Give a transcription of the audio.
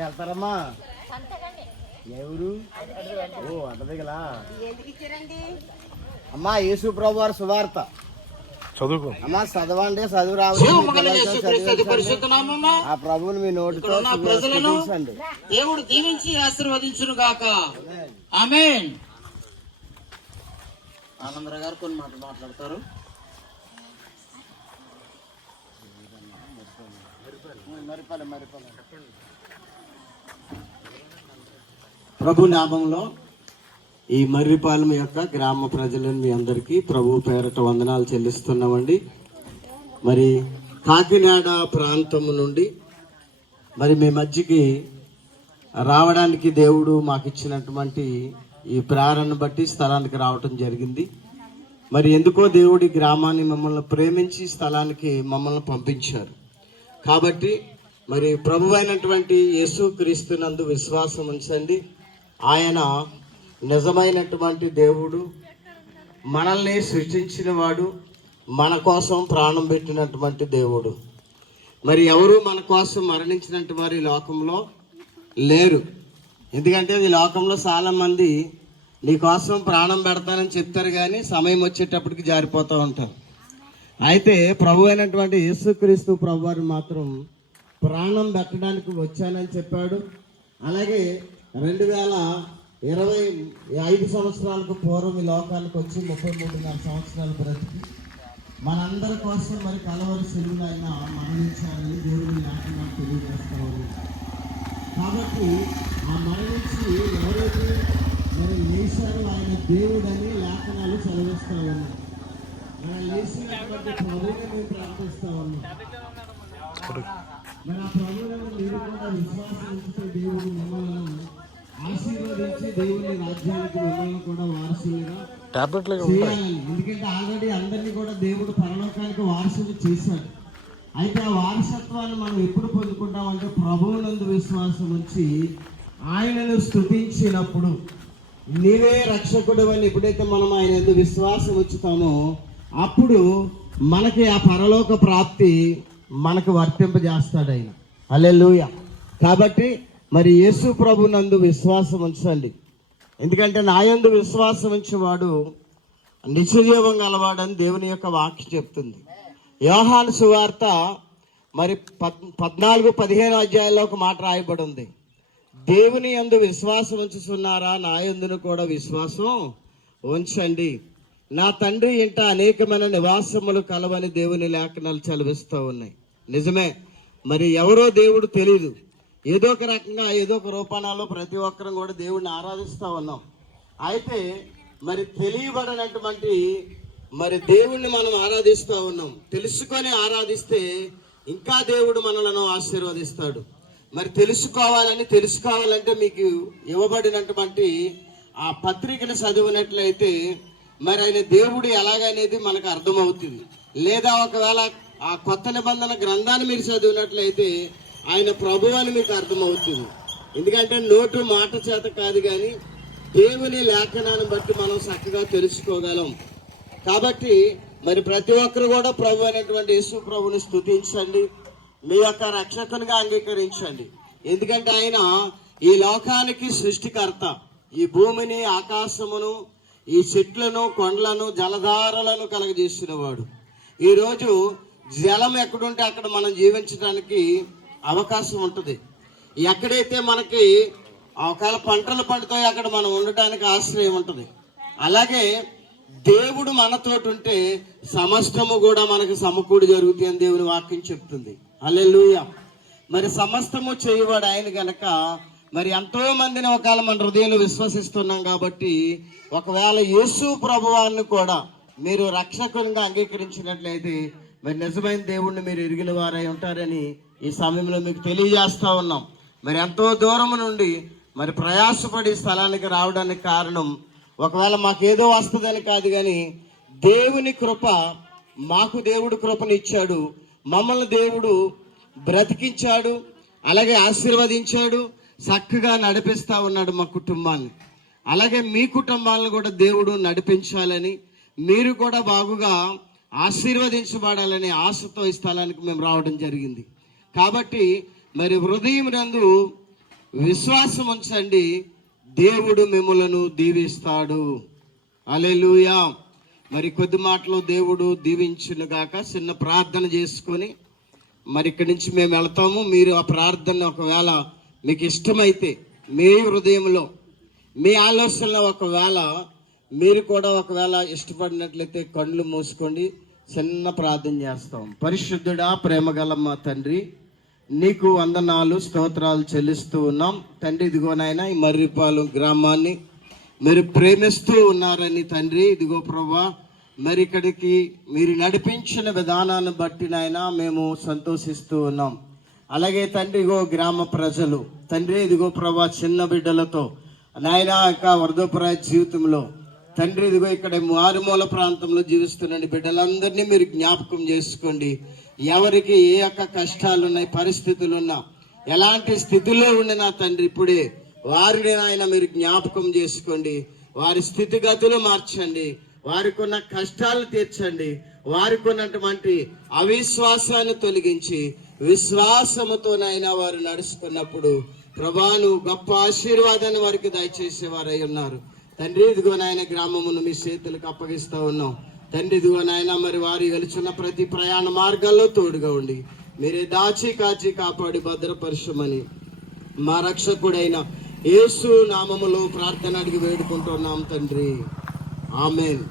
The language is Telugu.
వెళ్తారమ్మా ఎవరు? ఓ అడ్డదిగలా అమ్మా. యేసు ప్రభు వారి సువార్త చదువుకో అమ్మా, చదవండి. చదువు రావాలి. ఆ ప్రభువుని మీ నోటితో ప్రజలను దేవుడు దీవించి ఆశీర్వదించును గాక. ఆమేన్. ఆనందరావు గారు కొన్ని మాటలు మాట్లాడతారు. ప్రభు నామంలో ఈ మర్రిపాలెం యొక్క గ్రామ ప్రజలను మీ అందరికీ ప్రభు పేరట వందనాలు చెల్లిస్తున్నామండి. మరి కాకినాడ ప్రాంతం నుండి మరి మీ మధ్యకి రావడానికి దేవుడు మాకు ఇచ్చినటువంటి ఈ ప్రేరణ బట్టి స్థలానికి రావటం జరిగింది. మరి ఎందుకో దేవుడి గ్రామాన్ని మమ్మల్ని ప్రేమించి స్థలానికి మమ్మల్ని పంపించారు. కాబట్టి మరి ప్రభు అయినటువంటి యేసు క్రీస్తునందు విశ్వాసం ఉంచండి. ఆయన నిజమైనటువంటి దేవుడు, మనల్ని సృష్టించిన వాడు, మన కోసం ప్రాణం పెట్టినటువంటి దేవుడు. మరి ఎవరు మన కోసం మరణించినట్టు వారు ఈ లోకంలో లేరు. ఎందుకంటే ఈ లోకంలో చాలా మంది నీ కోసం ప్రాణం పెడతానని చెప్తారు, కానీ సమయం వచ్చేటప్పటికి జారిపోతూ ఉంటారు. అయితే ప్రభు అయినటువంటి యేసుక్రీస్తు ప్రభు వారు మాత్రం ప్రాణం పెట్టడానికి వచ్చానని చెప్పాడు. అలాగే 2025 సంవత్సరాలకు పూర్వం ఈ లోకానికి వచ్చి 33.5 సంవత్సరాలు బ్రతికి మనందరి కోసం మరి కలవరి సిలువలో ఆయన మరణించాలని దేవుడు లేకుండా తెలియజేస్తా ఉంది. కాబట్టి ఆ మరణించి ఎవరైతే మరి లేచారో ఆయన దేవుడని లేఖనాలు చదివిస్తా ఉన్నాం. మన లేచినటువంటి ప్రభువుని మేము ప్రార్థిస్తా ఉన్నాం. మరి ఆ ప్రభువులను మీరు కూడా విశ్వాసం ఉంచితే దేవుడు మిమ్మల్ని ఆశీర్వదించి దేవుని రాజ్యానికి మిమ్మల్ని కూడా వారసులుగా చేయాలని. ఎందుకంటే ఆల్రెడీ అందరినీ కూడా దేవుడు పరలోకానికి వారసులు చేశాడు. అయితే ఆ వారసత్వాన్ని మనం ఎప్పుడు పొందుకుంటామంటే ప్రభువునందు విశ్వాసం ఉంచి ఆయనను స్తుతించినప్పుడు. నీవే రక్షకుడు అని ఎప్పుడైతే మనం ఆయన యందు విశ్వాసం ఉంచుతామో అప్పుడు మనకి ఆ పరలోక ప్రాప్తి మనకు వర్తింపజేస్తాడు ఆయన. హల్లెలూయా. కాబట్టి మరి యేసు ప్రభు నందు విశ్వాసం ఉంచండి. ఎందుకంటే నా యందు విశ్వాసం ఉంచేవాడు నిత్యజీవం గలవాడని దేవుని యొక్క వాక్యం చెప్తుంది. యోహాను సువార్త మరి 14-15 అధ్యాయాల్లో ఒక మాట రాయబడి ఉంది. దేవుని యందు విశ్వాసం ఉంచుతున్నారా, నా యందును కూడా విశ్వాసం ఉంచండి. నా తండ్రి ఇంట అనేకమైన నివాసములు కలవని దేవుని లేఖనాలు చదివిస్తూ ఉన్నాయి. నిజమే. మరి ఎవరో దేవుడు తెలియదు. ఏదో ఒక రకంగా ఏదో ఒక రూపాలలో ప్రతి ఒక్కరం కూడా దేవుడిని ఆరాధిస్తూ ఉన్నాం. అయితే మరి తెలియబడినటువంటి మరి దేవుణ్ణి మనం ఆరాధిస్తూ ఉన్నాం. తెలుసుకొని ఆరాధిస్తే ఇంకా దేవుడు మనలను ఆశీర్వదిస్తాడు. మరి తెలుసుకోవాలంటే మీకు ఇవ్వబడినటువంటి ఆ పత్రికను చదివినట్లయితే మరి ఆయన దేవుడు ఎలాగనేది మనకు అర్థమవుతుంది. లేదా ఒకవేళ ఆ కొత్త నిబంధన గ్రంథాన్ని మీరు చదివినట్లయితే ఆయన ప్రభు అని మీకు అర్థమవుతుంది. ఎందుకంటే నోటు మాట చేత కాదు, కానీ దేవుని లేఖనాన్ని బట్టి మనం చక్కగా తెలుసుకోగలం. కాబట్టి మరి ప్రతి ఒక్కరు కూడా ప్రభు అయినటువంటి యేసు ప్రభుని స్తుతించండి, మీ యొక్క రక్షకునిగా అంగీకరించండి. ఎందుకంటే ఆయన ఈ లోకానికి సృష్టికర్త. ఈ భూమిని, ఆకాశమును, ఈ చెట్లను, కొండలను, జలధారలను కలగజేసిన వాడు. ఈరోజు జలం ఎక్కడుంటే అక్కడ మనం జీవించడానికి అవకాశం ఉంటుంది. ఎక్కడైతే మనకి ఒకవేళ పంటలు పండుతాయో అక్కడ మనం ఉండటానికి ఆశ్రయం ఉంటుంది. అలాగే దేవుడు మనతోటి ఉంటే సమస్తము కూడా మనకు సమకూడి జరుగుతుంది అని దేవుని వాక్యం చెప్తుంది. హల్లెలూయా. మరి సమస్తము చేయవాడు ఆయన గనక మరి ఎంతో మందిని ఒకవేళ మన హృదయంలో విశ్వసిస్తున్నాం. కాబట్టి ఒకవేళ యేసు ప్రభువాన్ని కూడా మీరు రక్షకునిగా అంగీకరించినట్లయితే మరి నిజమైన దేవుణ్ణి మీరు ఎరిగిన వారై ఉంటారని ఈ సమయంలో మీకు తెలియజేస్తా ఉన్నాం. మరి ఎంతో దూరం నుండి మరి ప్రయాసపడి స్థలానికి రావడానికి కారణం ఒకవేళ మాకేదో వస్తుందని కాదు, కానీ దేవుని కృప, మాకు దేవుడు కృపనిచ్చాడు, మమ్మల్ని దేవుడు బ్రతికించాడు, అలాగే ఆశీర్వదించాడు, చక్కగా నడిపిస్తా ఉన్నాడు మా కుటుంబాన్ని. అలాగే మీ కుటుంబాలను కూడా దేవుడు నడిపించాలని, మీరు కూడా బాగుగా ఆశీర్వదించబడాలని ఆశతో ఈ స్థలానికి మేము రావడం జరిగింది. కాబట్టి మరి హృదయం నందు విశ్వాసం ఉంచండి, దేవుడు మిమ్మలను దీవిస్తాడు. హల్లెలూయా. మరి కొద్ది మాటలో దేవుడు దీవించును గాక. చిన్న ప్రార్థన చేసుకొని మరి ఇక్కడి నుంచి మేము వెళ్తాము. మీరు ఆ ప్రార్థన ఒకవేళ మీకు ఇష్టమైతే మీ హృదయంలో మీ ఆలోచనలో ఒకవేళ మీరు కూడా ఒకవేళ ఇష్టపడినట్లయితే కళ్ళు మూసుకోండి. చిన్న ప్రార్థన చేస్తాం. పరిశుద్ధుడా, ప్రేమగల మా తండ్రి, నీకు వందనాలు స్తోత్రాలు చెల్లిస్తూ ఉన్నాం తండ్రి. ఇదిగో నాయన ఈ మర్రిపాలెం గ్రామాన్ని మీరు ప్రేమిస్తూ ఉన్నారని తండ్రి, ఇదిగో ప్రభా మరి ఇక్కడికి మీరు నడిపించిన విధానాన్ని బట్టి నాయన మేము సంతోషిస్తూ ఉన్నాం. అలాగే తండ్రి ఇదిగో గ్రామ ప్రజలు తండ్రి, ఇదిగో ప్రభా చిన్న బిడ్డలతో నాయన యొక్క వృద్ధప్రాయ జీవితంలో తండ్రి, ఇదిగో ఇక్కడ మారుమూల ప్రాంతంలో జీవిస్తున్న బిడ్డలందరినీ మీరు జ్ఞాపకం చేసుకోండి. ఎవరికి ఏ యొక్క కష్టాలు ఉన్నాయి, పరిస్థితులు ఉన్నా, ఎలాంటి స్థితిలో ఉండినా తండ్రి ఇప్పుడే వారిని ఆయన మీరు జ్ఞాపకం చేసుకోండి. వారి స్థితిగతులు మార్చండి, వారికి ఉన్న కష్టాలు తీర్చండి, వారికి ఉన్నటువంటి అవిశ్వాసాన్ని తొలగించి విశ్వాసముతోనైనా వారు నడుచుకున్నప్పుడు ప్రభాను గొప్ప ఆశీర్వాదాన్ని వారికి దయచేసేవారై ఉన్నారు తండ్రి. ఇదిగో నాయన గ్రామమును మీ చేతులకు అప్పగిస్తూ ఉన్నాం తండ్రి. ఇదిగో నాయన మరి వారు వెలుచున్న ప్రతి ప్రయాణ మార్గాల్లో తోడుగా ఉండి మీరే దాచి కాచి కాపాడి భద్రపరచమని మా రక్షకుడైన యేసు నామములో ప్రార్థన అడిగి వేడుకుంటున్నాం తండ్రి. ఆమేన్.